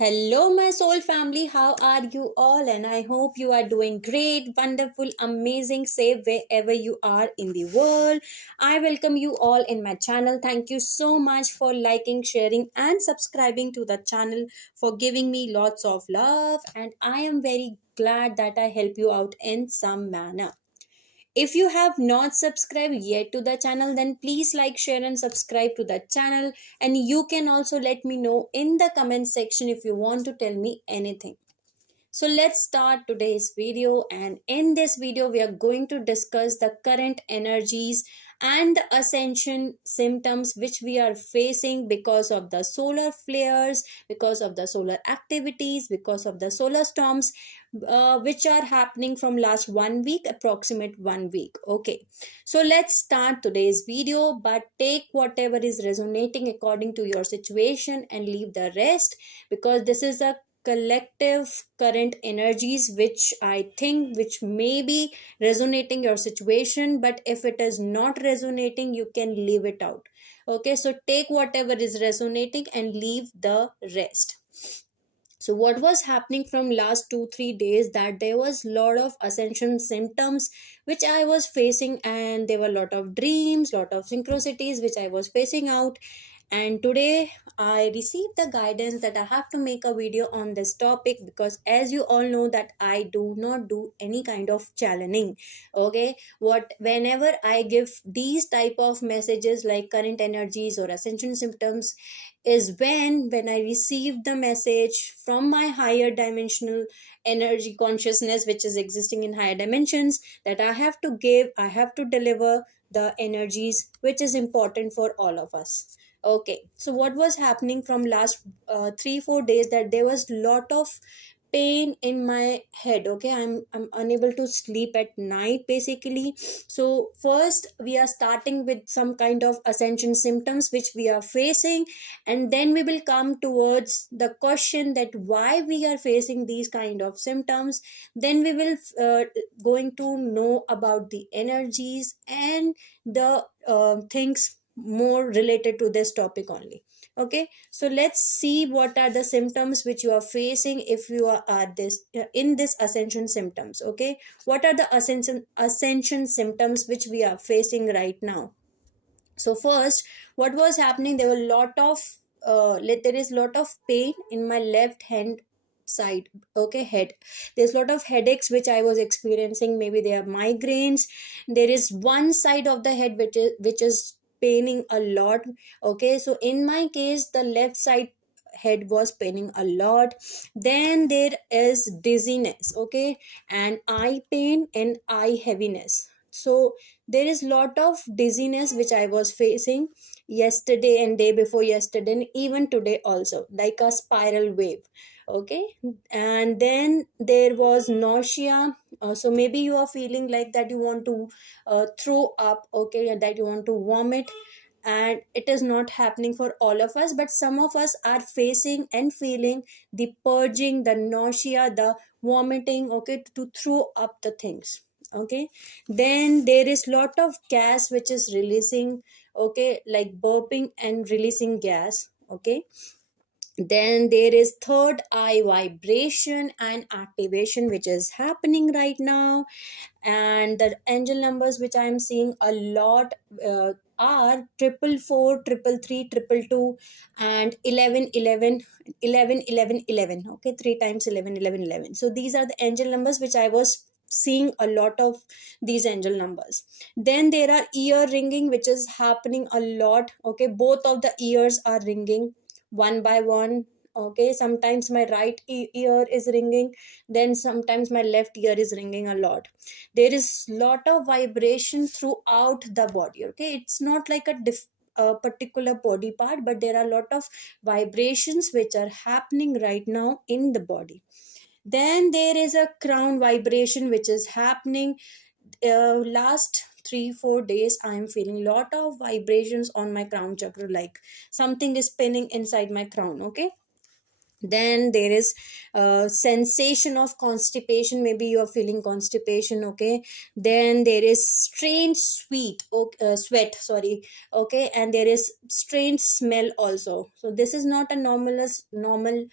Hello, my soul family. How are you all? And I hope you are doing great, wonderful, amazing, safe wherever you are in the world. I welcome you all in my channel. Thank you so much for liking, sharing, and subscribing to the channel, for giving me lots of love. And I am very glad that I help you out in some manner. If you have not subscribed yet to the channel, then please like, share, and subscribe to the channel. And you can also let me know in the comment section if you want to tell me anything. So let's start today's video, and in this video we are going to discuss the current energies and the ascension symptoms which we are facing because of the solar flares, because of the solar activities, because of the solar storms which are happening from last 1 week, approximate 1 week. Okay, so let's start today's video, but take whatever is resonating according to your situation and leave the rest, because this is a collective current energies which I think which may be resonating your situation, but if it is not resonating you can leave it out. Okay, so take whatever is resonating and leave the rest. So what was happening from last 2-3 days, that there was lot of ascension symptoms which I was facing, and there were lot of dreams, lot of synchronicities which I was facing out. And today I received the guidance that I have to make a video on this topic, because as you all know that I do not do any kind of channeling. Okay, whenever I give these type of messages like current energies or ascension symptoms is when I receive the message from my higher dimensional energy consciousness which is existing in higher dimensions, that I have to give, I have to deliver the energies which is important for all of us. Okay, so what was happening from last 3-4 days, that there was lot of pain in my head. Okay, I'm unable to sleep at night basically. So first we are starting with some kind of ascension symptoms which we are facing, and then we will come towards the question that why we are facing these kind of symptoms. Then we will going to know about the energies and the things more related to this topic only. Okay, so let's see what are the symptoms which you are facing if you are this in this ascension symptoms. Okay, what are the ascension symptoms which we are facing right now? So first, what was happening, there were lot of there is lot of pain in my left hand side. Okay, head, there's lot of headaches which I was experiencing. Maybe they are migraines. There is one side of the head which is paining a lot. Okay, so in my case the left side head was paining a lot. Then there is dizziness, okay, and eye pain and eye heaviness. So there is lot of dizziness which I was facing yesterday and day before yesterday, and even today also, like a spiral wave. Okay, and then there was nausea. So maybe you are feeling like that you want to throw up, okay, and that you want to vomit. And it is not happening for all of us, but some of us are facing and feeling the purging, the nausea, the vomiting, okay, to throw up the things. Okay, then there is lot of gas which is releasing, okay, like burping and releasing gas. Okay, then there is third eye vibration and activation which is happening right now. And the angel numbers which I am seeing a lot are 444, 333, 222, and 11 11 11 11 11. Okay, 3 times 11 11 11. So these are the angel numbers which I was seeing a lot of these angel numbers. Then there are ear ringing which is happening a lot. Okay, both of the ears are ringing one by one. Okay, sometimes my right ear is ringing, then sometimes my left ear is ringing a lot. There is lot of vibration throughout the body. Okay, it's not like a particular body part, but there are a lot of vibrations which are happening right now in the body. Then there is a crown vibration which is happening. Last 3-4 days I am feeling lot of vibrations on my crown chakra, like something is spinning inside my crown. Okay, then there is sensation of constipation. Maybe you are feeling constipation. Okay, then there is strange sweat, sorry. Okay, and there is strange smell also. So this is not a normal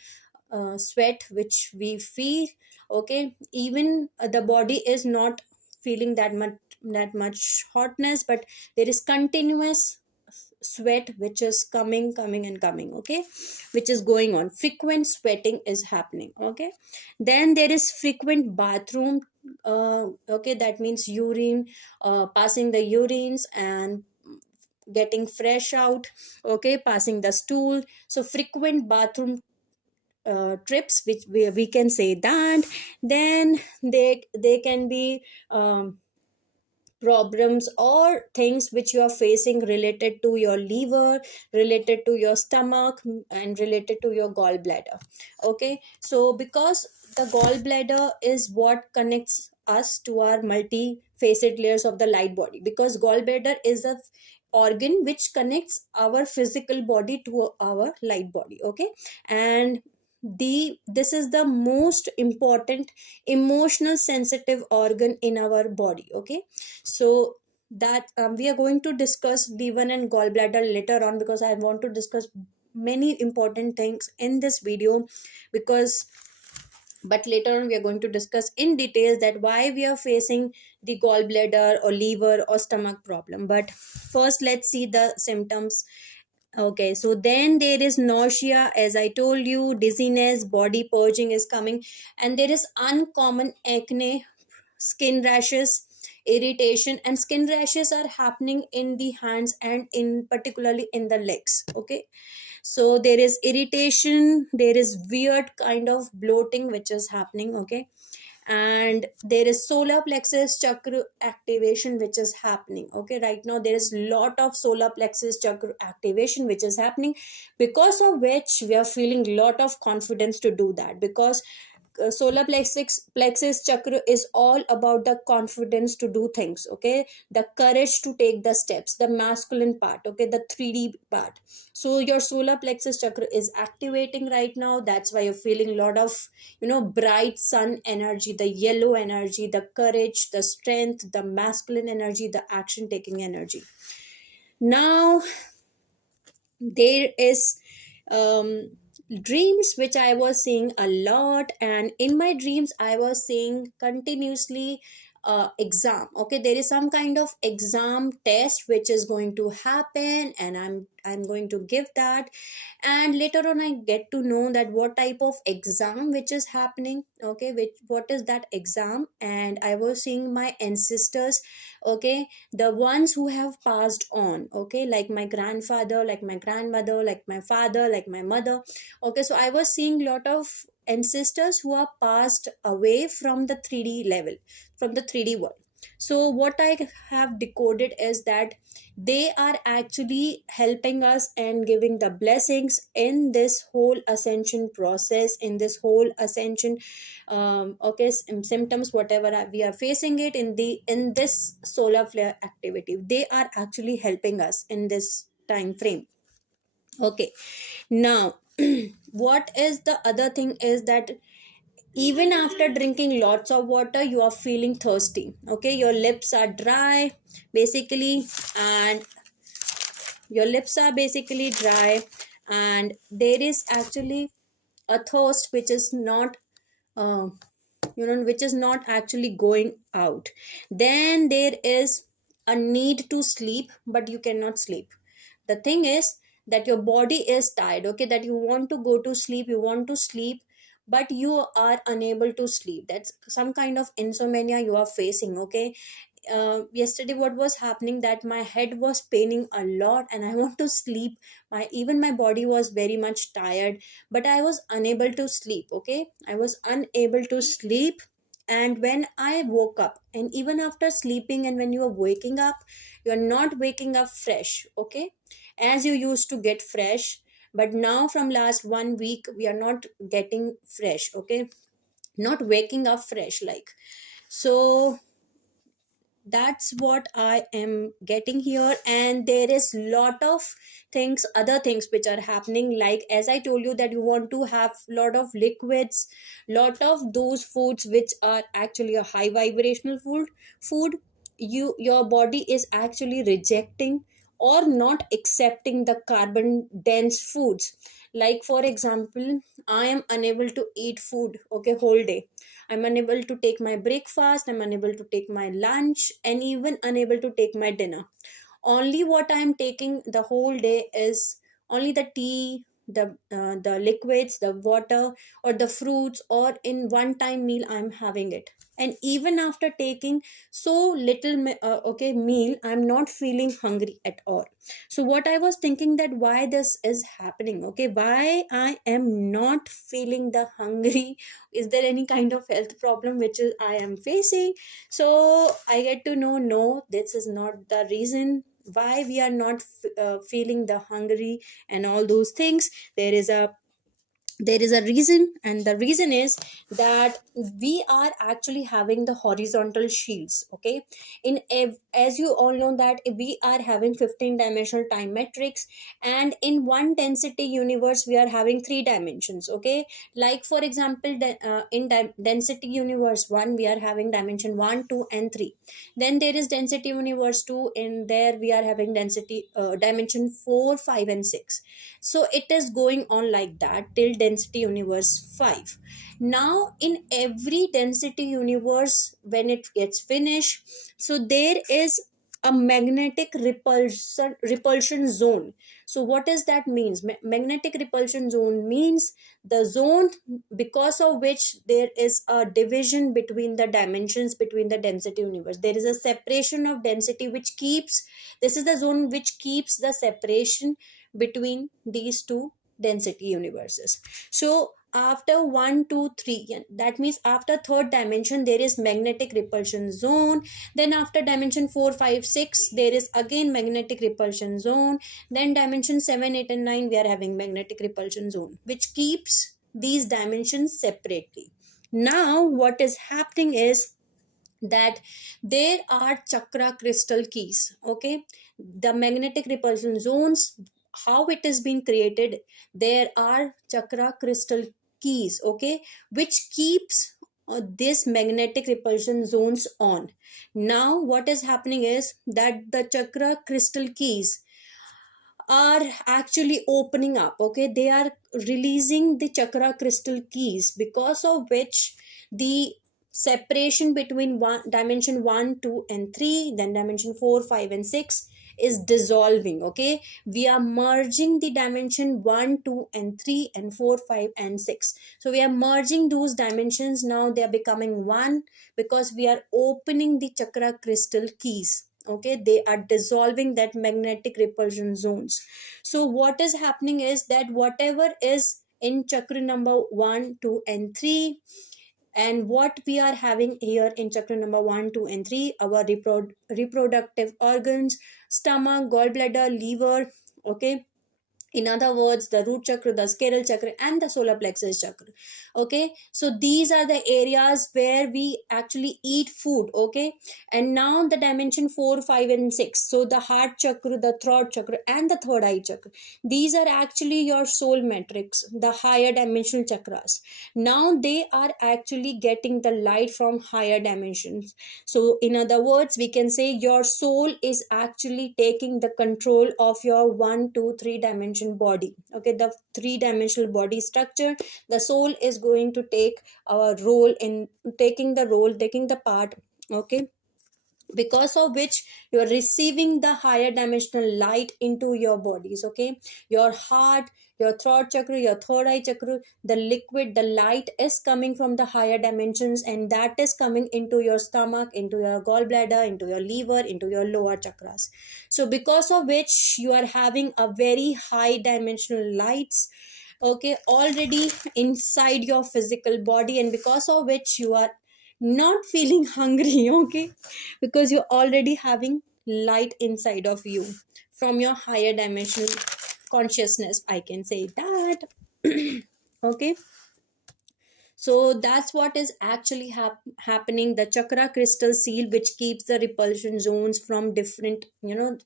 sweat which we feel. Okay, even the body is not feeling that much hotness, but there is continuous sweat which is coming and coming. Okay, which is going on, frequent sweating is happening. Okay, then there is frequent bathroom. Okay, that means urine, passing the urines and getting fresh out. Okay, passing the stool. So frequent bathroom trips, which we can say that. Then they can be problems or things which you are facing related to your liver, related to your stomach, and related to your gallbladder. Okay, so because the gallbladder is what connects us to our multi-facet layers of the light body, because gallbladder is a organ which connects our physical body to our light body. Okay, and this is the most important emotional sensitive organ in our body. Okay, so that we are going to discuss liver and gallbladder later on, because I want to discuss many important things in this video. Because but later on we are going to discuss in details that why we are facing the gallbladder or liver or stomach problem. But first let's see the symptoms. Okay, so then there is nausea, as I told you, dizziness, body purging is coming, and there is uncommon acne, skin rashes, irritation, and skin rashes are happening in the hands and in particularly in the legs. Okay, so there is irritation, there is weird kind of bloating which is happening. Okay, and there is solar plexus chakra activation which is happening. Okay, right now there is lot of solar plexus chakra activation which is happening, because of which we are feeling lot of confidence to do that. Because solar plexus chakra is all about the confidence to do things. Okay, the courage to take the steps, the masculine part. Okay, the 3D part. So your solar plexus chakra is activating right now. That's why you're feeling a lot of bright sun energy, the yellow energy, the courage, the strength, the masculine energy, the action taking energy. Now there is dreams which I was seeing a lot, and in my dreams I was seeing continuously exam. Okay, there is some kind of exam test which is going to happen, and I'm going to give that. And later on I get to know that what type of exam which is happening. Okay, what is that exam. And I was seeing my ancestors. Okay, the ones who have passed on. Okay, like my grandfather, like my grandmother, like my father, like my mother. Okay, so I was seeing lot of ancestors who are passed away from the 3D level, from the 3D world. So what I have decoded is that they are actually helping us and giving the blessings in this whole ascension process, in this whole ascension okay, symptoms, whatever we are facing it in this solar flare activity. They are actually helping us in this time frame. Okay, now what is the other thing is that even after drinking lots of water you are feeling thirsty. Okay, your lips are dry basically, and your lips are basically dry, and there is actually a thirst which is not uh, which is not actually going out. Then there is a need to sleep, but you cannot sleep. The thing is that your body is tired. Okay, that you want to go to sleep, you want to sleep, but you are unable to sleep. That's some kind of insomnia you are facing. Okay, yesterday what was happening, that my head was paining a lot and I want to sleep. My body was very much tired, but I was unable to sleep. Okay, I was unable to sleep. And when I woke up, and even after sleeping, and when you are waking up, you are not waking up fresh. Okay, as you used to get fresh, but now from last 1 week we are not getting fresh. Okay, not waking up fresh like. So that's what I am getting here. And there is lot of things, other things which are happening, like as I told you that you want to have lot of liquids, lot of those foods which are actually a high vibrational food. Your body is actually rejecting or not accepting the carbon dense foods, Like for example, I am unable to eat food, okay, whole day. I'm unable to take my breakfast, I'm unable to take my lunch, and even unable to take my dinner. Only what I'm taking the whole day is only the tea, the liquids, the water, or the fruits, or in one time meal I'm having it. And even after taking so little okay meal, I'm not feeling hungry at all. So what I was thinking, that why this is happening, okay, why I am not feeling the hungry? Is there any kind of health problem which is I am facing? So I get to know, no, this is not the reason why we are not feeling the hungry and all those things. There is a reason, and the reason is that we are actually having the horizontal shields, okay. As you all know that we are having 15 dimensional time metrics, and in one density universe we are having three dimensions, okay. Like for example, density universe 1 we are having dimension 1, 2 and 3. Then there is density universe 2, in there we are having density dimension 4, 5 and 6. So it is going on like that till density universe 5. Now in every density universe, when it gets finished, so there is a magnetic repulsion zone. So what does that means? Magnetic repulsion zone means the zone because of which there is a division between the dimensions, between the density universe. There is a separation of density which keeps, this is the zone which keeps the separation between these two density universes. So after 1, 2, 3, that means after third dimension there is magnetic repulsion zone. Then after dimension 4, 5, 6 there is again magnetic repulsion zone. Then dimension 7, 8 and 9 we are having magnetic repulsion zone, which keeps these dimensions separately. Now what is happening is that there are chakra crystal keys, okay. The magnetic repulsion zones, how it is being created, there are chakra crystal keys, okay, which keeps this magnetic repulsion zones on. Now what is happening is that the chakra crystal keys are actually opening up, okay. They are releasing the chakra crystal keys, because of which the separation between one dimension 1, 2 and 3, then dimension 4, 5 and 6 is dissolving, okay. We are merging the dimension 1, 2 and 3 and 4, 5 and 6. So we are merging those dimensions. Now they are becoming one, because we are opening the chakra crystal keys, okay. They are dissolving that magnetic repulsion zones. So what is happening is that whatever is in chakra number 1, 2 and 3, and what we are having here in chakra number 1, 2 and 3, our reproductive organs, stomach, gallbladder, liver, okay. In other words, the root chakra, the scale chakra and the solar plexus chakra, okay. So these are the areas where we actually eat food, okay. And now the dimension 4, 5 and 6, so the heart chakra, the throat chakra and the third eye chakra, these are actually your soul matrix, the higher dimensional chakras. Now they are actually getting the light from higher dimensions. So in other words, we can say your soul is actually taking the control of your 1, 2, 3 dimension body, okay. The three dimensional body structure, the soul is going to take our role in taking the part, okay, because of which you are receiving the higher dimensional light into your bodies, okay. Your heart, your throat chakra, your third eye chakra, the liquid, the light is coming from the higher dimensions, and that is coming into your stomach, into your gallbladder, into your liver, into your lower chakras. So because of which you are having a very high dimensional lights, okay, already inside your physical body, and because of which you are not feeling hungry, okay, because you're already having light inside of you from your higher dimensional consciousness, I can say that. Okay, so that's what is actually happening. The chakra crystal seal, which keeps the repulsion zones from different,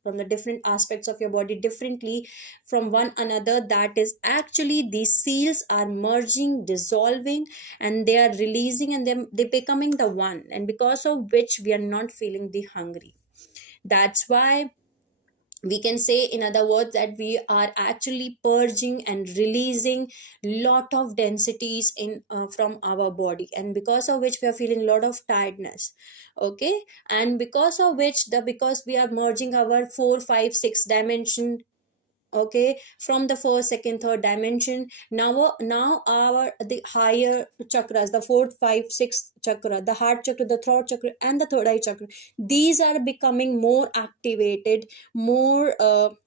from the different aspects of your body differently from one another, that is actually these seals are merging, dissolving, and they are releasing, and they're becoming the one, and because of which we are not feeling the hungry. That's why we can say in other words that we are actually purging and releasing lot of densities in from our body, and because of which we are feeling a lot of tiredness. Okay, and because of which because we are merging our 4, 5, 6 dimension, okay, from the first, second, third dimension. Now our the higher chakras, the fourth, five, sixth chakra, the heart chakra, the throat chakra, and the third eye chakra, these are becoming more activated, more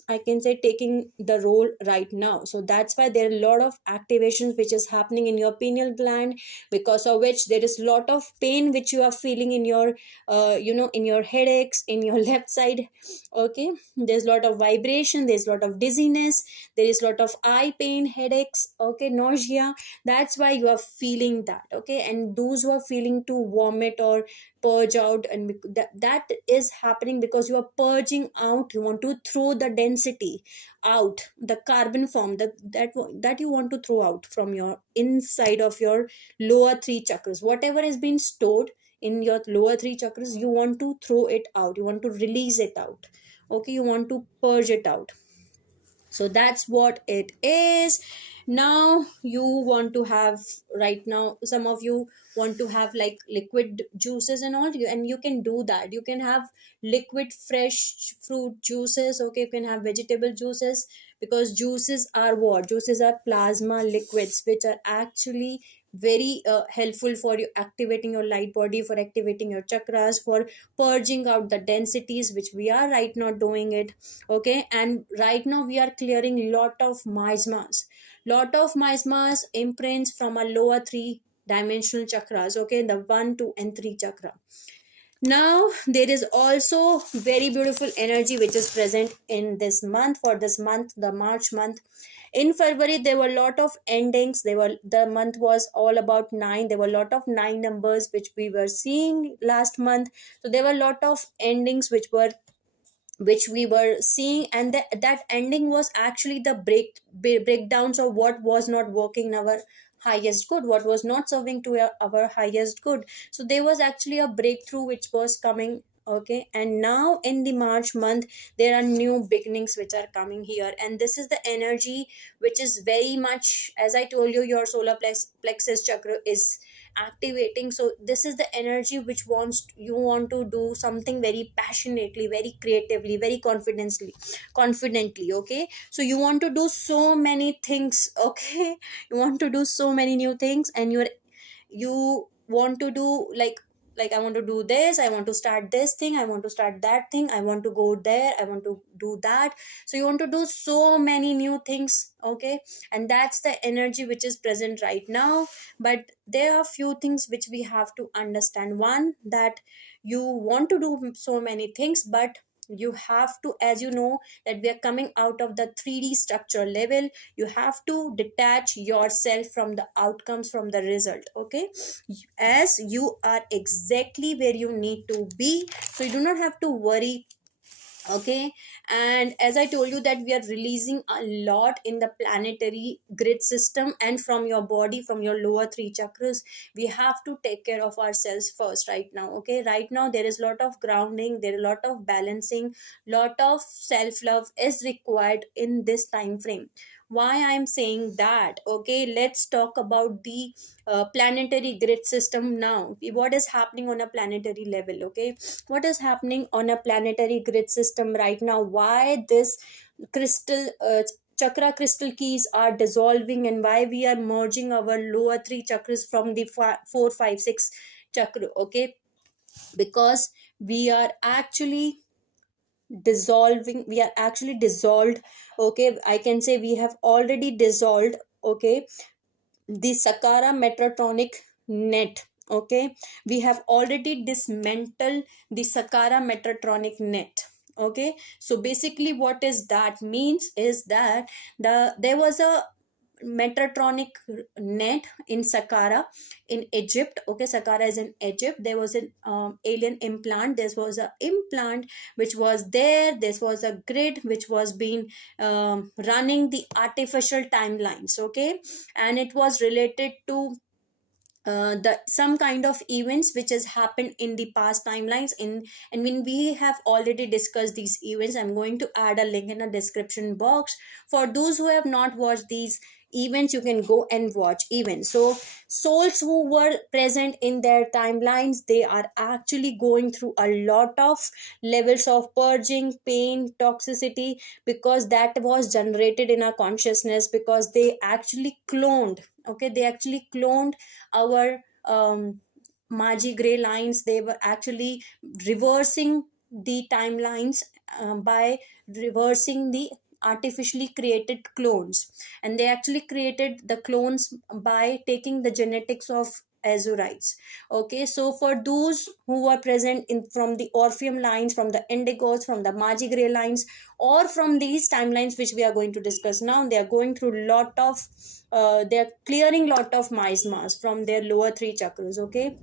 I can say taking the role right now. So that's why there are a lot of activations which is happening in your pineal gland, because of which there is lot of pain which you are feeling in your in your headaches in your left side. Okay, there's a lot of vibration, there's a lot of dizziness, there is a lot of eye pain, headaches, okay, nausea. That's why you are feeling that. Okay, and those who are feeling to vomit or purge out, and that is happening because you are purging out, you want to throw the density out, the carbon form that you want to throw out from your inside of your lower three chakras. Whatever has been stored in your lower three chakras, you want to throw it out, you want to release it out. Okay, you want to purge it out. So that's what it is. Now you want to have, right now some of you want to have like liquid juices and all, and you can do that. You can have liquid fresh fruit juices, okay, you can have vegetable juices, because juices are what, juices are plasma liquids which are actually very helpful for you activating your light body, for activating your chakras, for purging out the densities, which we are right now doing it. Okay, and right now we are clearing lot of miasmas imprints from our lower three dimensional chakras, okay, the 1, 2 and 3 chakra. Now there is also very beautiful energy which is present in this month, for this month, the March month. In February there were a lot of endings, the month was all about 9, there were a lot of 9 numbers which we were seeing last month. So there were a lot of endings which we were seeing, and that ending was actually the breakdowns of what was not working in our highest good, what was not serving to our highest good. So there was actually a breakthrough which was coming. Okay, and now in the March month there are new beginnings which are coming here, and this is the energy which is very much, as I told you, your solar plexus chakra is activating. So this is the energy which wants, you want to do something very passionately, very creatively, very confidently. Okay, so you want to do so many things. Okay, you want to do so many new things, and you want to do like I want to do this, I want to start this thing, I want to start that thing, I want to go there, I want to do that. So you want to do so many new things. Okay, and that's the energy which is present right now. But there are few things which we have to understand. One, that you want to do so many things, but you have to, as you know, that we are coming out of the 3D structure level, you have to detach yourself from the outcomes, from the result. Okay, as you are exactly where you need to be, so you do not have to worry. Okay, and as I told you that we are releasing a lot in the planetary grid system, and from your body, from your lower three chakras, we have to take care of ourselves first right now. Okay, right now there is a lot of grounding, there is a lot of balancing, lot of self love is required in this time frame. Why I am saying that? Okay, let's talk about the planetary grid system now. What is happening on a planetary level? Okay, what is happening on a planetary grid system right now? Why this crystal chakra crystal keys are dissolving, and why we are merging our lower three chakras from the 4, 5, 6 chakra? Okay, because we are actually dissolved. Okay, I can say we have already dissolved. Okay, the Sakara Metrotronic net. Okay, we have already dismantled the Sakara Metrotronic net. Okay, so basically what is that means is that there was a Metrotronic net in Saqqara in Egypt. Okay, Saqqara is in Egypt. There was an alien implant. This was an implant which was there. This was a grid which was being running the artificial timelines. Okay, and it was related to the some kind of events which has happened in the past timelines in, and when we have already discussed these events, I'm going to add a link in the description box. For those who have not watched these events, you can go and watch events. So souls who were present in their timelines, they are actually going through a lot of levels of purging, pain, toxicity, because that was generated in our consciousness, because they actually cloned, okay, they actually cloned our Magi gray lines. They were actually reversing the timelines by reversing the artificially created clones, and they actually created the clones by taking the genetics of azurites. Okay, so for those who were present in from the Orpheum lines, from the Indigos, from the Magi gray lines, or from these timelines which we are going to discuss now, they are going through lot of they're clearing lot of miasmas from their lower three chakras. Okay,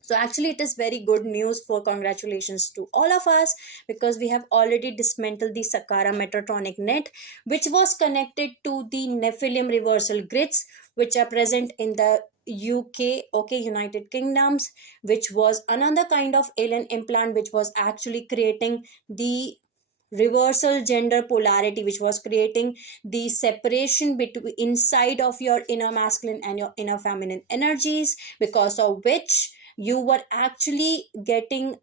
so actually it is very good news, for congratulations to all of us, because we have already dismantled the Sakara Metatronic net, which was connected to the Nephilim reversal grids, which are present in the UK, okay, United Kingdoms, which was another kind of alien implant which was actually creating the reversal gender polarity, which was creating the separation between inside of your inner masculine and your inner feminine energies, because of which you were actually getting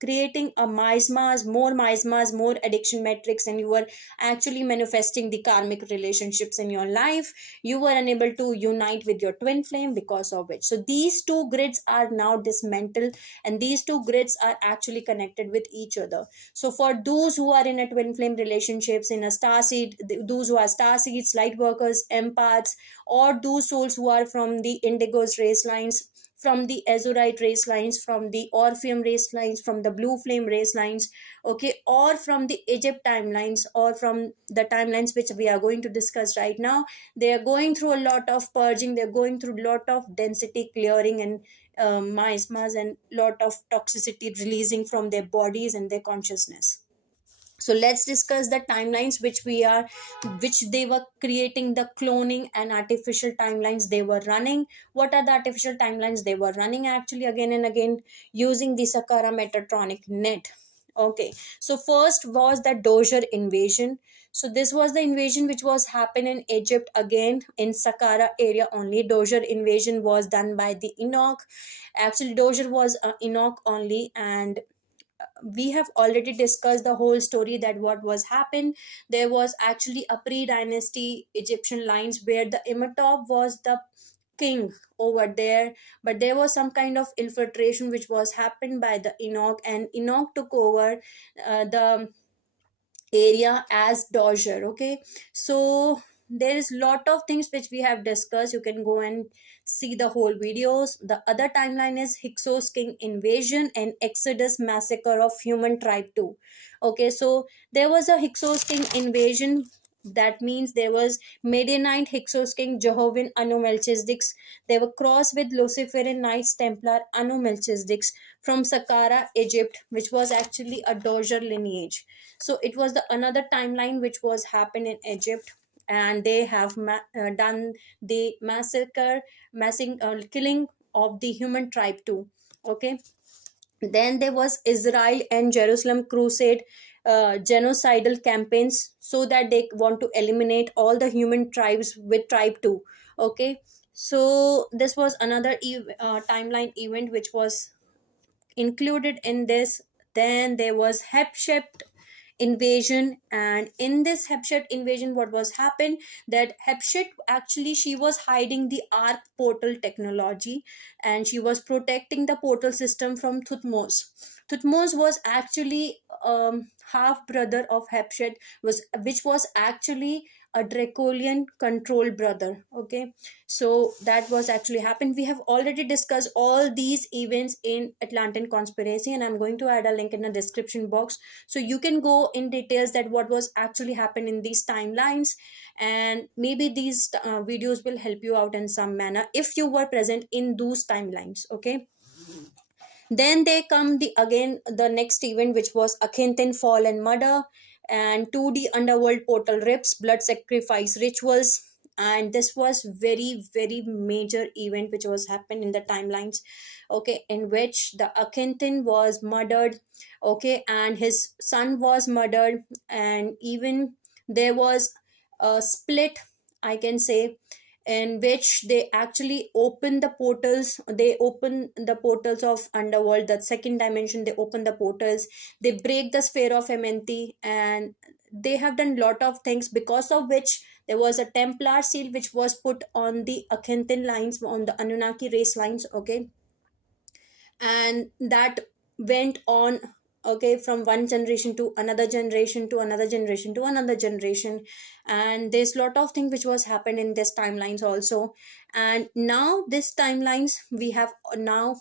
creating a miasmas, more addiction metrics, and you were actually manifesting the karmic relationships in your life. You were unable to unite with your twin flame, because of which, so these two grids are now dismantled, and these two grids are actually connected with each other. So for those who are in a twin flame relationships, in a star seed, those who are star seeds, light workers, empaths, or those souls who are from the Indigos race lines, from the Azurite race lines, from the Orpheum race lines, from the Blue Flame race lines, okay, or from the Egypt timelines, or from the timelines which we are going to discuss right now, they are going through a lot of purging, they're going through a lot of density clearing, and miasmas, and lot of toxicity releasing from their bodies and their consciousness. So let's discuss the timelines which they were creating, the cloning and artificial timelines they were running. What are the artificial timelines they were running? Actually, again and again, using the Sakara Metatronic net. Okay, so first was the Djoser invasion. So this was the invasion which was happening in Egypt, again in Saqqara area only. Djoser invasion was done by the Enoch. Actually, Djoser was Enoch only, and we have already discussed the whole story, that what was happened. There was actually a pre-dynasty Egyptian lines where the Imhotep was the king over there, but there was some kind of infiltration which was happened by the Enoch, and Enoch took over the area as Djoser. Okay, so there is lot of things which we have discussed. You can go and see the whole videos. The other timeline is Hyksos king invasion and Exodus massacre of human tribe 2. Okay, so there was a Hyksos king invasion. That means there was Midianite Hyksos king Jehovah Anu Melchizedeks. They were crossed with Luciferian Knights Templar Anu Melchizedeks from Saqqara, Egypt, which was actually a Djoser lineage. So it was the another timeline which was happened in Egypt, and they have done the killing of the human tribe too. Okay, then there was Israel and Jerusalem crusade, genocidal campaigns, so that they want to eliminate all the human tribes with tribe 2. Okay, so this was another timeline event which was included in this. Then there was Hatshepsut invasion, and in this Hatshepsut invasion, what was happened, that Hatshepsut actually, she was hiding the arc portal technology, and she was protecting the portal system from Thutmose. Thutmose was actually half brother of Hatshepsut, which was actually a Draconian control brother. Okay, so that was actually happened. We have already discussed all these events in Atlantean conspiracy, and I'm going to add a link in the description box, so you can go in details that what was actually happened in these timelines, and maybe these videos will help you out in some manner if you were present in those timelines. Okay, then they come the next event, which was Akhenaton fall and murder, and 2D underworld portal rips, blood sacrifice rituals, and this was very major event which was happened in the timelines, okay, in which the Akhenaton was murdered, okay, and his son was murdered, and even there was a split, I can say, in which they actually open the portals. They open the portals of Underworld, the second dimension. They open the portals, they break the sphere of Amenthi, and they have done lot of things, because of which there was a Templar seal which was put on the Akhenaton lines, on the Anunnaki race lines, okay, and that went on, okay, from one generation to another generation to another generation to another generation. And there's lot of things which was happened in this timelines also. And now this timelines we have now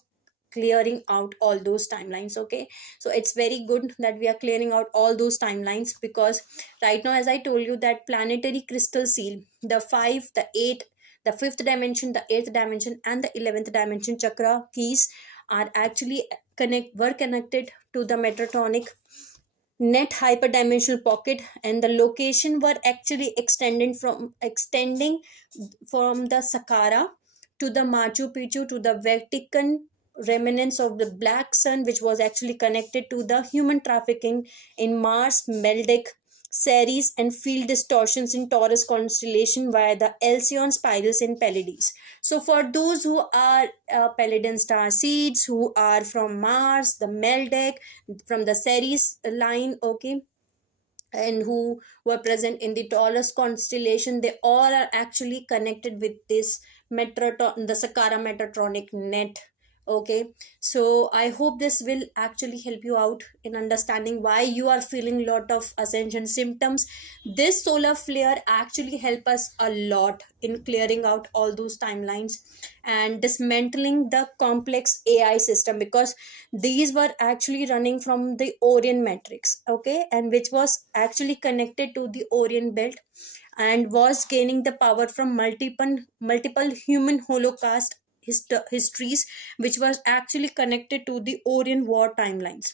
clearing out all those timelines, okay. So it's very good that we are clearing out all those timelines, because right now, as I told you, that planetary crystal seal, the 5, the 8, the 5th dimension, the 8th dimension, and the 11th dimension chakra keys are actually were connected to the Metatonic net hyperdimensional pocket, and the location were actually extending from the Saqqara to the Machu Picchu to the Vatican remnants of the black sun, which was actually connected to the human trafficking in Mars, Meldic, Ceres, and field distortions in Taurus constellation via the Alcyon spirals in Pleiades. So for those who are Palladian star seeds, who are from Mars, the Meldic, from the Ceres line, okay, and who were present in the Taurus constellation, they all are actually connected with this the Saqqara Metatronic net, okay. So I hope this will actually help you out in understanding why you are feeling lot of ascension symptoms. This solar flare actually help us a lot in clearing out all those timelines and dismantling the complex AI system, because these were actually running from the Orion matrix, okay, and which was actually connected to the Orion belt, and was gaining the power from multiple human holocaust histories, which was actually connected to the Orion war timelines.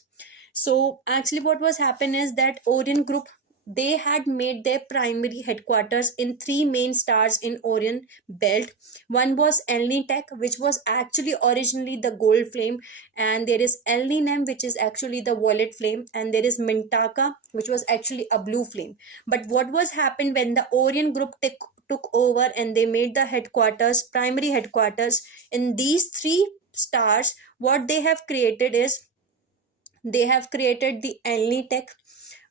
So actually what was happened is that Orion group, they had made their primary headquarters in 3 main stars in Orion belt. One was Elnitech, which was actually originally the gold flame, and there is Elninem, which is actually the violet flame, and there is Mintaka, which was actually a blue flame. But what was happened when the Orion group took over and they made the headquarters, primary headquarters in these 3 stars, what they have created is they have created the Elnitech,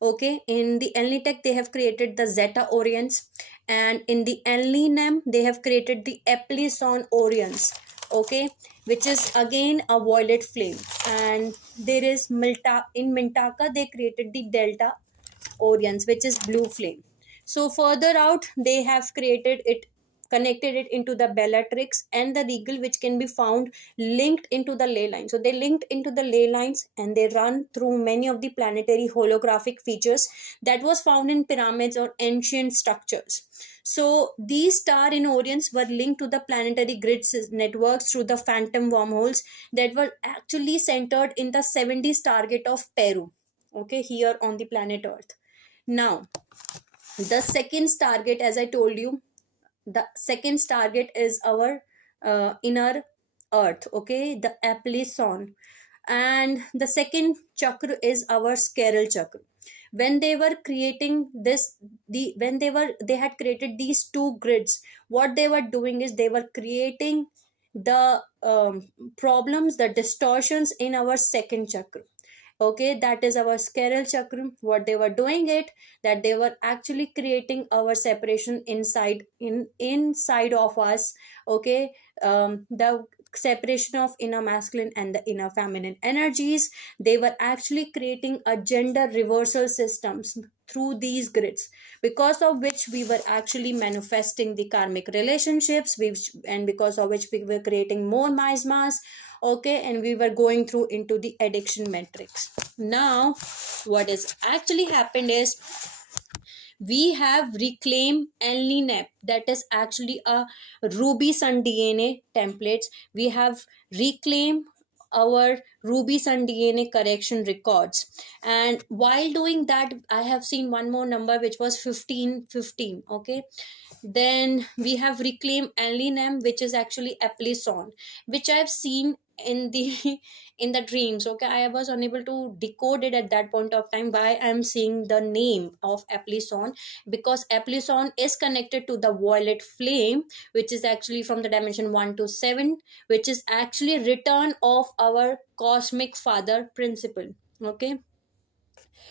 okay. In the Elnitech they have created the Zeta Orions, and in the Elninem they have created the Epsilon Orions, okay, which is again a violet flame. And there is in Mintaka they created the Delta Orions, which is blue flame. So further out they have connected it into the Bellatrix and the Regal, which can be found linked into the ley line. So they linked into the ley lines, and they run through many of the planetary holographic features that was found in pyramids or ancient structures. So these star in Orions were linked to the planetary grid networks through the phantom wormholes that were actually centered in the 70s target of Peru, okay, here on the planet Earth. Now the second target, as I told you, the second target is our inner earth, okay, the Epsilon. And the second chakra is our scleral chakra. When they were creating this, they had created these 2 grids, what they were doing is they were creating the problems, the distortions in our second chakra, okay, that is our scleral chakra. What they were doing it, that they were actually creating our separation inside of us, okay, the separation of inner masculine and the inner feminine energies. They were actually creating a gender reversal systems through these grids, because of which we were actually manifesting the karmic relationships, and because of which we were creating more miasmas, okay, and we were going through into the addiction matrix. Now what has actually happened is we have reclaimed Elninep, that is actually a Ruby Sun DNA templates. We have reclaimed our Ruby Sun DNA correction records, and while doing that I have seen one more number which was 1515, okay. Then we have reclaim Alinem, which is actually Epleson, which I've seen in the in the dreams. Okay, I was unable to decode it at that point of time why I'm seeing the name of Epleson, because Epleson is connected to the violet flame, which is actually from the dimension 1 to 7, which is actually return of our cosmic father principle. Okay,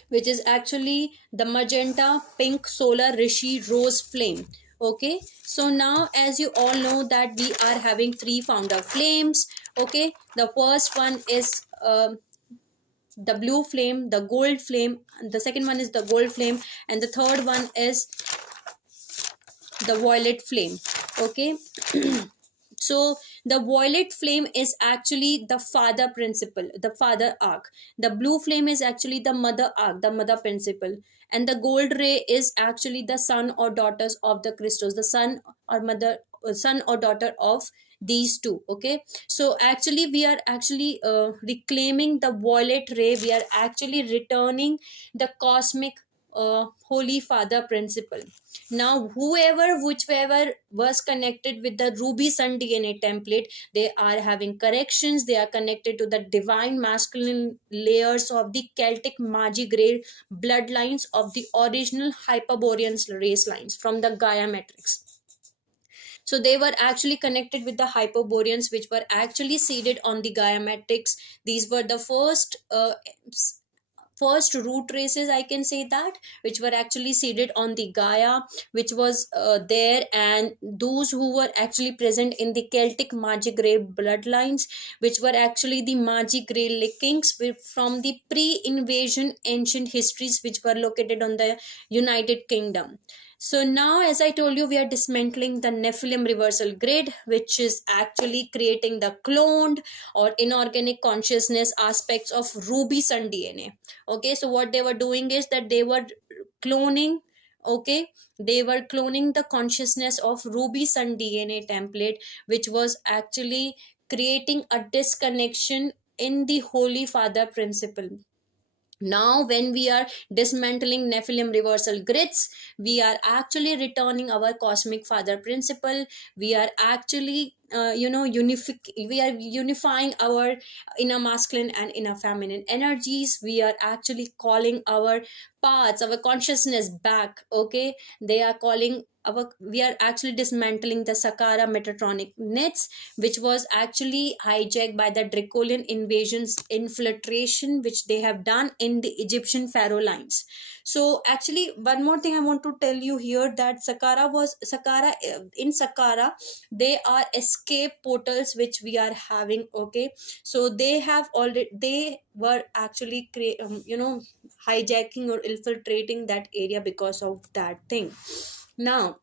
which is actually the magenta pink solar rishi rose flame. Okay, so now as you all know that we are having three founder flames. Okay, the first one is the blue flame, the gold flame, the second one is the gold flame, and the third one is the violet flame. Okay, so the violet flame is actually the father principle, the father arc. The blue flame is actually the mother arc, the mother principle. And the gold ray is actually the son or daughters of the Christos, the son or mother, son or daughter of these two. Okay, so actually we are actually reclaiming the violet ray. We are actually returning the cosmic holy father principle. Now whoever whichever was connected with the ruby sun DNA template, they are having corrections. They are connected to the divine masculine layers of the Celtic magi grade bloodlines of the original Hyperborean race lines from the Gaia matrix. So they were actually connected with the Hyperboreans, which were actually seeded on the Gaia matrix. These were the first root races, I can say that, which were actually seeded on the Gaia, which was there, and those who were actually present in the Celtic Magi Grey bloodlines, which were actually the Magi Grey lickings from the pre-invasion ancient histories, which were located on the United Kingdom. So now, as I told you, we are dismantling the Nephilim reversal grid, which is actually creating the cloned or inorganic consciousness aspects of ruby sun DNA. Okay, so what they were doing is that they were cloning. Okay, they were cloning the consciousness of ruby sun DNA template, which was actually creating a disconnection in the holy father principle. Now when we are dismantling Nephilim reversal grids, we are actually returning our cosmic father principle. We are actually we are unifying our inner masculine and inner feminine energies. We are actually calling our parts, our consciousness back. Okay, they are calling our, we are actually dismantling the Sakara metatronic nets, which was actually hijacked by the Draconian invasions infiltration, which they have done in the Egyptian pharaoh lines. So actually one more thing I want to tell you here, that Sakara in Sakara, they are escape portals which we are having. Okay, so they have already, they were actually hijacking or infiltrating that area because of that thing. Now,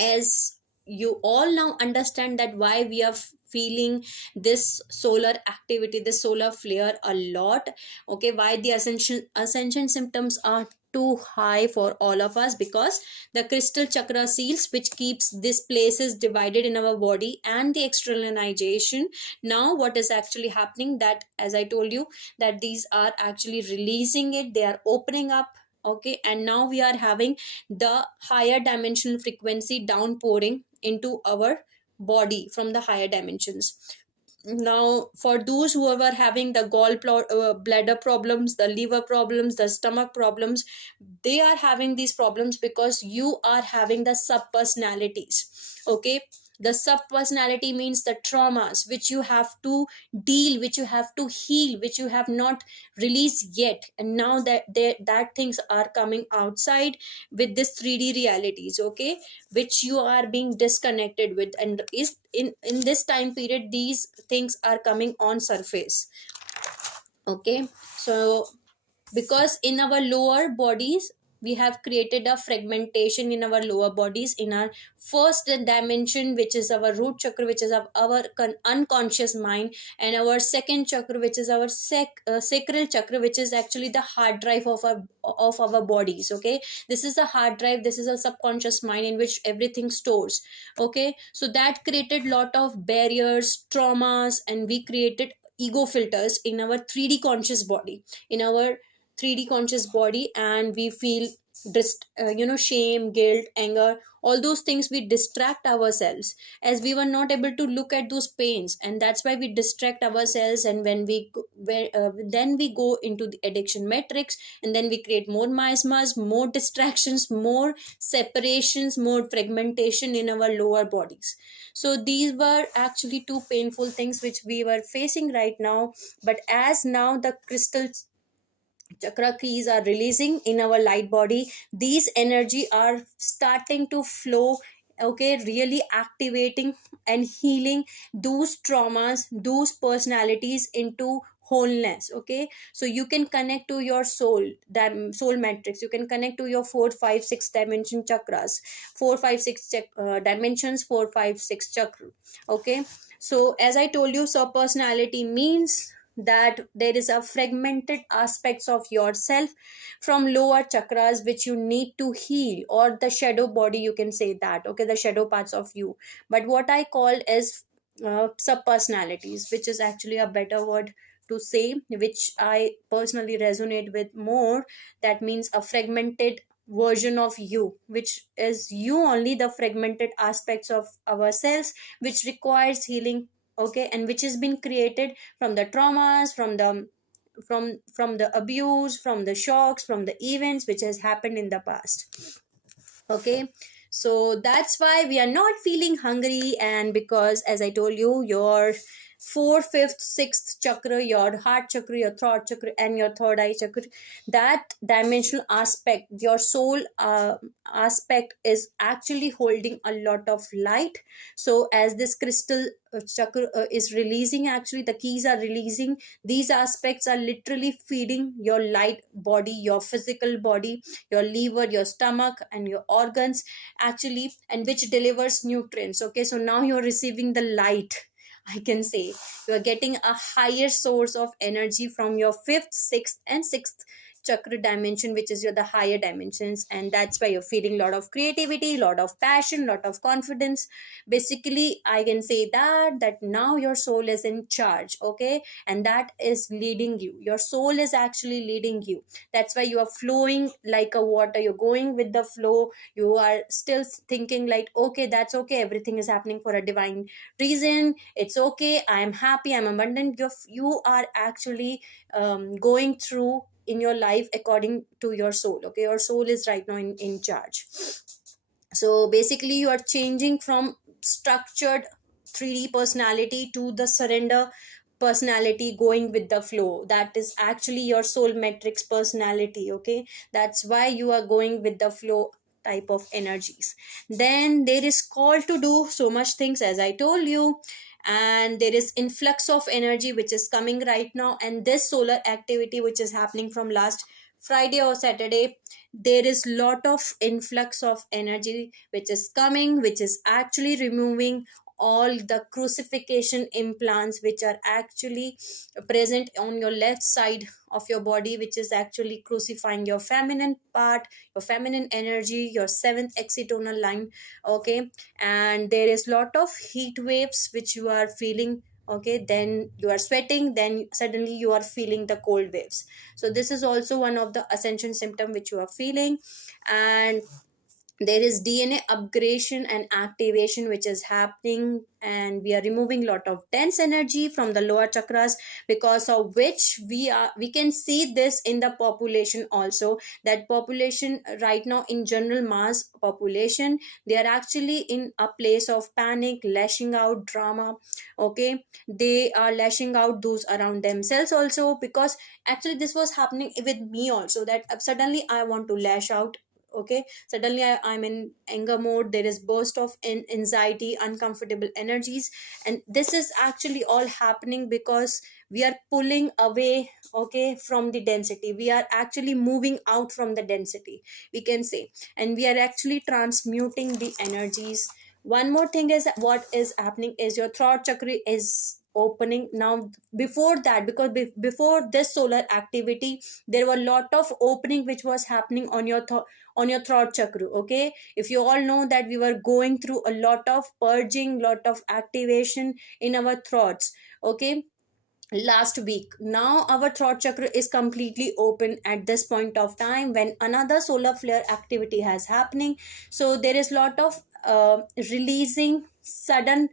as you all now understand that why we are feeling this solar activity, this solar flare a lot. Okay, why the ascension symptoms are too high for all of us, because the crystal chakra seals, which keeps these places divided in our body, and the externalization. Now what is actually happening, that as I told you, that these are actually releasing it, they are opening up. Okay, and now we are having the higher dimensional frequency downpouring into our body from the higher dimensions. Now for those who are having the bladder problems, the liver problems, the stomach problems, they are having these problems because you are having the sub personalities. Okay, the sub personality means the traumas which you have to deal, which you have to heal, which you have not released yet, and now that things are coming outside with this 3D realities. Okay, which you are being disconnected with, and is in this time period these things are coming on surface. Okay, so because in our lower bodies we have created a fragmentation in our lower bodies, in our first dimension, which is our root chakra, which is our unconscious mind, and our second chakra, which is our sacral chakra, which is actually the hard drive of our bodies. Okay, this is a hard drive, this is a subconscious mind in which everything stores. Okay, so that created lot of barriers, traumas, and we created ego filters in our 3D conscious body, in our 3D conscious body, and we feel shame, guilt, anger, all those things, we distract ourselves, as we were not able to look at those pains, and that's why we distract ourselves. And when then we go into the addiction matrix, and then we create more miasmas, more distractions, more separations, more fragmentation in our lower bodies. So these were actually two painful things which we were facing right now. But as now the crystal chakra keys are releasing in our light body, these energy are starting to flow, okay, really activating and healing those traumas, those personalities into wholeness. Okay, so you can connect to your soul, that soul matrix, you can connect to your 4 5 6 dimension chakras, 4 5 6 dimensions, 4 5 6 chakra. Okay, so as I told you, so personality means that there is a fragmented aspects of yourself from lower chakras which you need to heal, or the shadow body, you can say that. Okay, the shadow parts of you. But what I call is sub personalities, which is actually a better word to say, which I personally resonate with more. That means a fragmented version of you, which is you only, the fragmented aspects of ourselves which requires healing. Okay, and which has been created from the traumas, from the abuse, from the shocks, from the events which has happened in the past. Okay, so that's why we are not feeling hungry. And because, as I told you, your fourth, fifth, sixth chakra, your heart chakra, your throat chakra, and your third eye chakra, that dimensional aspect, your soul aspect, is actually holding a lot of light. So as this crystal chakra is releasing, actually the keys are releasing, these aspects are literally feeding your light body, your physical body, your liver, your stomach, and your organs, actually, and which delivers nutrients. Okay, so now you're receiving the light, I can say. You are getting a higher source of energy from your fifth, sixth, and sixth chakra dimension, which is your the higher dimensions. And that's why you're feeling a lot of creativity, lot of passion, lot of confidence. Basically, I can say that now your soul is in charge. Okay, and that is leading you, your soul is actually leading you. That's why you are flowing like a water, you're going with the flow. You are still thinking like, okay, that's okay, everything is happening for a divine reason, it's okay, I'm happy, I'm abundant. You are actually going through in your life according to your soul. Okay, your soul is right now in charge. So basically you are changing from structured 3D personality to the surrender personality, going with the flow. That is actually your soul matrix personality. Okay, that's why you are going with the flow type of energies. Then there is call to do so much things, as I told you. And there is influx of energy which is coming right now, and this solar activity which is happening from last Friday or Saturday, there is lot of influx of energy which is coming, which is actually removing all the crucifixion implants which are actually present on your left side of your body, which is actually crucifying your feminine part, your feminine energy, your seventh excitonal line. Okay, and there is lot of heat waves which you are feeling. Okay, then you are sweating, then suddenly you are feeling the cold waves. So this is also one of the ascension symptom which you are feeling. And there is DNA upgradation and activation which is happening, and we are removing lot of dense energy from the lower chakras, because of which we can see this in the population also, that population right now in general mass population, they are actually in a place of panic, lashing out, drama. Okay, they are lashing out those around themselves also, because actually this was happening with me also, that suddenly I want to lash out. Okay, suddenly I'm in anger mode, there is burst of anxiety, uncomfortable energies. And this is actually all happening because we are pulling away, okay, from the density, we are actually moving out from the density, we can say. And we are actually transmuting the energies. One more thing is, what is happening is your throat chakra is opening now. Before that, because before this solar activity, there were a lot of opening which was happening on your on your throat chakra. Okay, if you all know that we were going through a lot of purging, lot of activation in our throats. Okay, last week. Now our throat chakra is completely open at this point of time when another solar flare activity has happening. So there is lot of releasing, sudden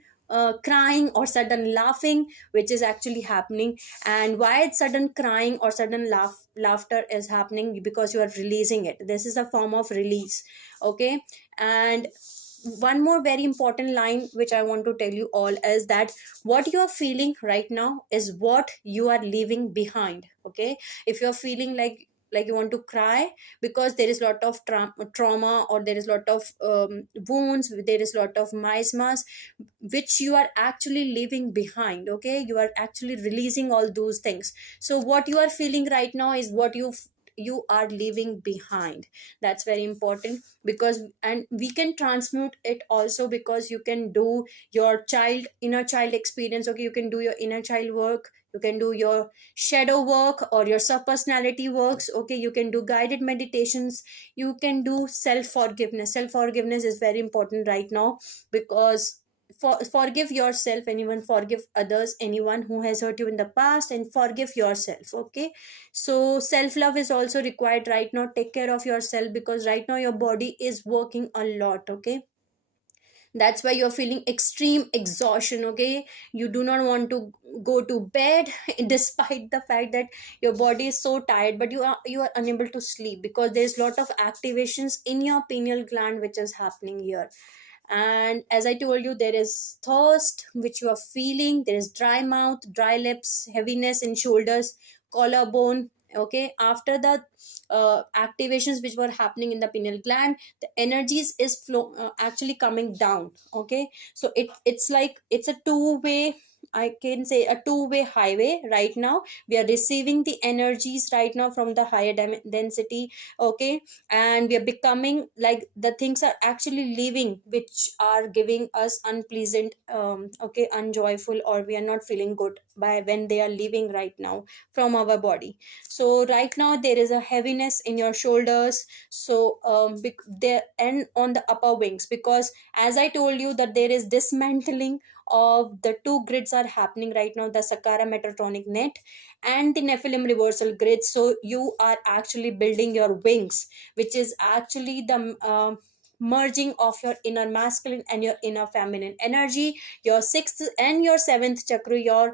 crying or sudden laughing which is actually happening. And why it's sudden crying or sudden laughter is happening? Because you are releasing it. This is a form of release. Okay. And one more very important line which I want to tell you all is that what you are feeling right now is what you are leaving behind. Okay. If you're feeling like you want to cry because there is lot of trauma, or there is lot of wounds, there is lot of miasmas which you are actually leaving behind. Okay, you are actually releasing all those things. So what you are feeling right now is what you are leaving behind. That's very important. Because and we can transmute it also, because you can do your inner child experience. Okay, you can do your inner child work, you can do your shadow work or your sub personality works. Okay, you can do guided meditations, you can do self forgiveness is very important right now. Because forgive yourself, anyone, forgive others, anyone who has hurt you in the past, and forgive yourself. Okay, so self love is also required right now. Take care of yourself, because right now your body is working a lot. Okay, that's why you're feeling extreme exhaustion. Okay, you do not want to go to bed despite the fact that your body is so tired, but you are unable to sleep because there's lot of activations in your pineal gland which is happening here. And as I told you, there is thirst which you are feeling, there is dry mouth, dry lips, heaviness in shoulders, collarbone. Okay, after the activations which were happening in the pineal gland, the energies is actually coming down. Okay, so it's like it's a two-way, I can say a two-way highway right now. We are receiving the energies right now from the higher density. Okay, and we are becoming like the things are actually leaving which are giving us unpleasant, okay, unjoyful, or we are not feeling good by when they are leaving right now from our body. So right now there is a heaviness in your shoulders. So there and on the upper wings, because as I told you that there is dismantling of the two grids are happening right now, the Sakara Metatronic net and the Nephilim reversal grid. So you are actually building your wings, which is actually the merging of your inner masculine and your inner feminine energy, your sixth and your seventh chakra, your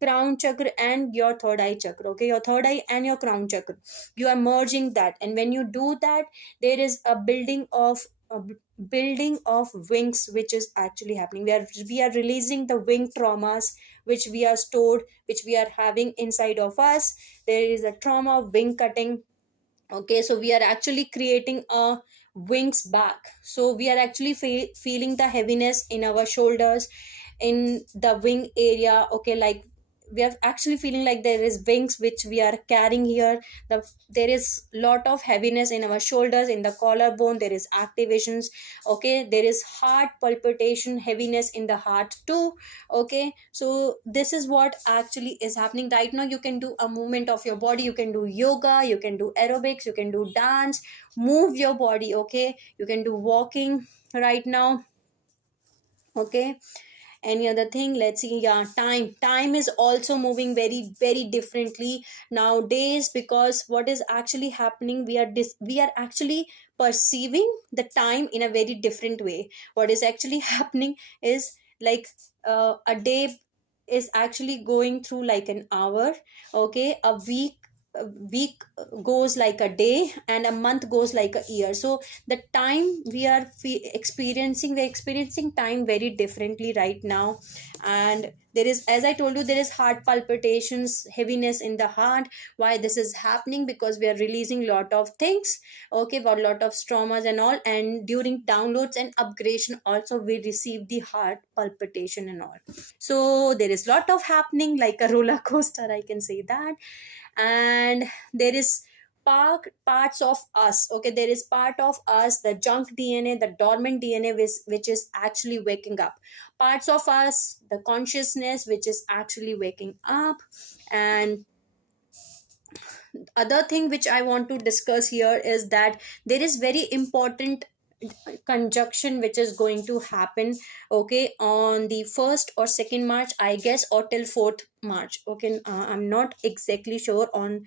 crown chakra and your third eye chakra. Okay, your third eye and your crown chakra, you are merging that. And when you do that, there is a building of wings which is actually happening. We are releasing the wing traumas which we are stored, which we are having inside of us. There is a trauma of wing cutting. Okay, so we are actually creating a wings back. So we are actually feeling the heaviness in our shoulders, in the wing area. Okay, like we are actually feeling like there is wings which we are carrying here. There is lot of heaviness in our shoulders, in the collarbone there is activations. Okay, there is heart palpitation, heaviness in the heart too. Okay, so this is what actually is happening right now. You can do a movement of your body, you can do yoga, you can do aerobics, you can do dance, move your body. Okay, you can do walking right now. Okay, any other thing? Let's see. Yeah, time is also moving very very differently nowadays, because what is actually happening, we are actually perceiving the time in a very different way. What is actually happening is like a day is actually going through like an hour. Okay, a week goes like a day, and a month goes like a year. So the time we are we're experiencing time very differently right now. And there is, as I told you, there is heart palpitations, heaviness in the heart. Why this is happening? Because we are releasing lot of things. Okay, about lot of traumas and all. And during downloads and upgradation also we receive the heart palpitation and all. So there is lot of happening like a roller coaster, I can say that. And there is parts of us. Okay, there is part of us, the junk DNA, the dormant DNA, which is actually waking up. Parts of us, the consciousness which is actually waking up. And other thing which I want to discuss here is that there is very important conjunction which is going to happen. Okay, on the 1st or 2nd March, I guess, or till 4th March. Okay, I'm not exactly sure on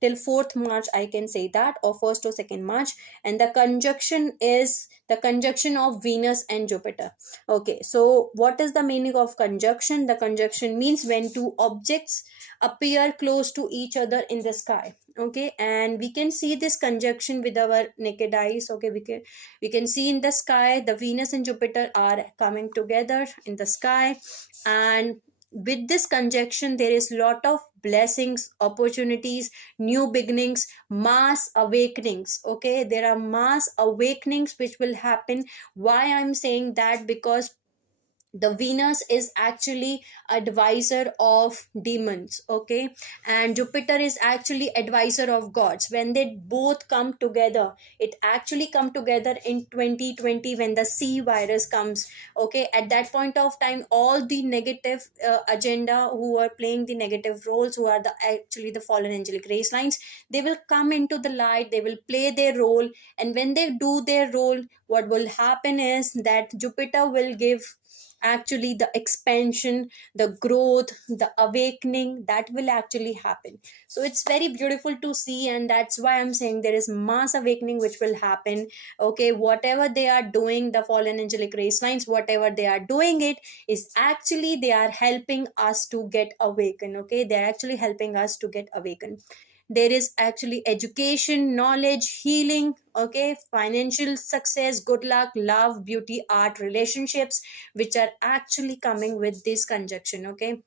till 4th March, I can say that, or 1st or 2nd March. And the conjunction is the conjunction of Venus and Jupiter. Okay, so what is the meaning of conjunction? The conjunction means when two objects appear close to each other in the sky. Okay, and we can see this conjunction with our naked eyes. Okay, we can see in the sky the Venus and Jupiter are coming together in the sky. And with this conjunction there is lot of blessings, opportunities, new beginnings, mass awakenings. Okay, there are mass awakenings which will happen. Why I'm saying that? Because the Venus is actually advisor of demons. Okay, and Jupiter is actually advisor of gods. When they both come together, it actually come together in 2020 when the C virus comes. Okay, at that point of time, all the negative agenda, who are playing the negative roles, who are the actually the fallen angelic race lines, they will come into the light, they will play their role. And when they do their role, what will happen is that Jupiter will give actually the expansion, the growth, the awakening that will actually happen. So it's very beautiful to see, and that's why I'm saying there is mass awakening which will happen. Okay, whatever they are doing, the fallen angelic race lines, whatever they are doing, it is actually they are helping us to get awakened. Okay, they're actually helping us to get awakened. There is actually education, knowledge, healing, okay, financial success, good luck, love, beauty, art, relationships, which are actually coming with this conjunction. Okay,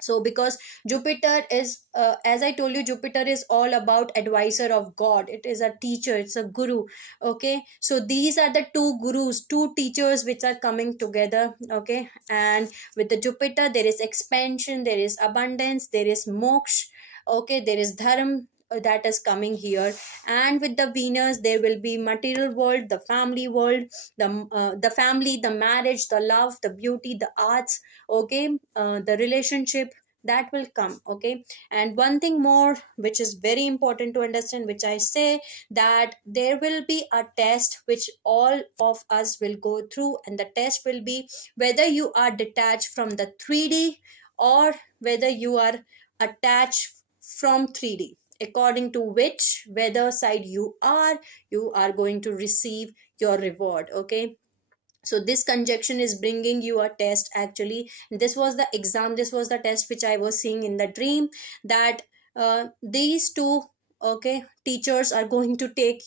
so because Jupiter is as I told you, Jupiter is all about advisor of god, it is a teacher, it's a guru. Okay, so these are the two gurus, two teachers which are coming together. Okay, and with the Jupiter there is expansion, there is abundance, there is moksha. Okay, there is dharma that is coming here. And with the Venus there will be material world, the family world, the family, the marriage, the love, the beauty, the arts. Okay, the relationship that will come. Okay, and one thing more which is very important to understand, which I say, that there will be a test which all of us will go through, and the test will be whether you are detached from the 3D or whether you are attached from 3D. According to which whether side you are going to receive your reward. Okay, so this conjunction is bringing you a test actually. This was the exam, this was the test which I was seeing in the dream, that these two, okay, teachers are going to take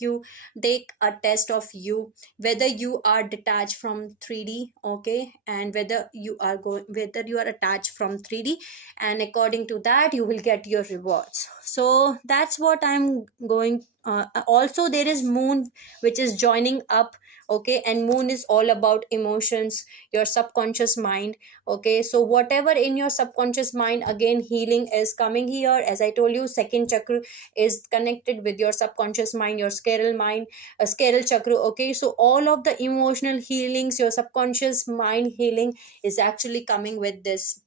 a test of you, whether you are detached from 3D. Okay, and whether you are attached from 3D, and according to that you will get your rewards. So that's what I'm going. Also there is moon which is joining up. Okay, and moon is all about emotions, your subconscious mind. Okay, so whatever in your subconscious mind, again healing is coming here. As I told you, second chakra is connected with your subconscious mind, your scale mind, scale chakra. Okay, so all of the emotional healings, your subconscious mind healing is actually coming with this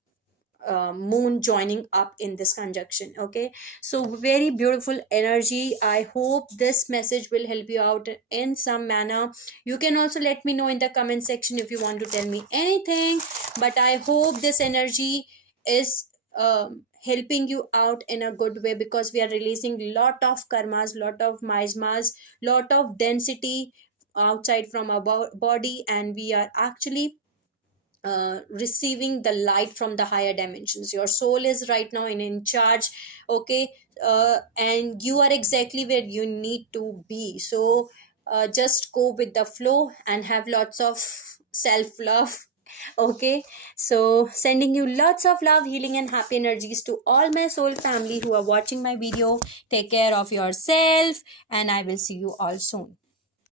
moon joining up in this conjunction. Okay, so very beautiful energy. I hope this message will help you out in some manner. You can also let me know in the comment section if you want to tell me anything, but I hope this energy is helping you out in a good way, because we are releasing lot of karmas, lot of miasmas, lot of density outside from our body, and we are actually receiving the light from the higher dimensions. Your soul is right now in charge. Okay, and you are exactly where you need to be. So just go with the flow and have lots of self love. Okay, so sending you lots of love, healing, and happy energies to all my soul family who are watching my video. Take care of yourself, and I will see you all soon.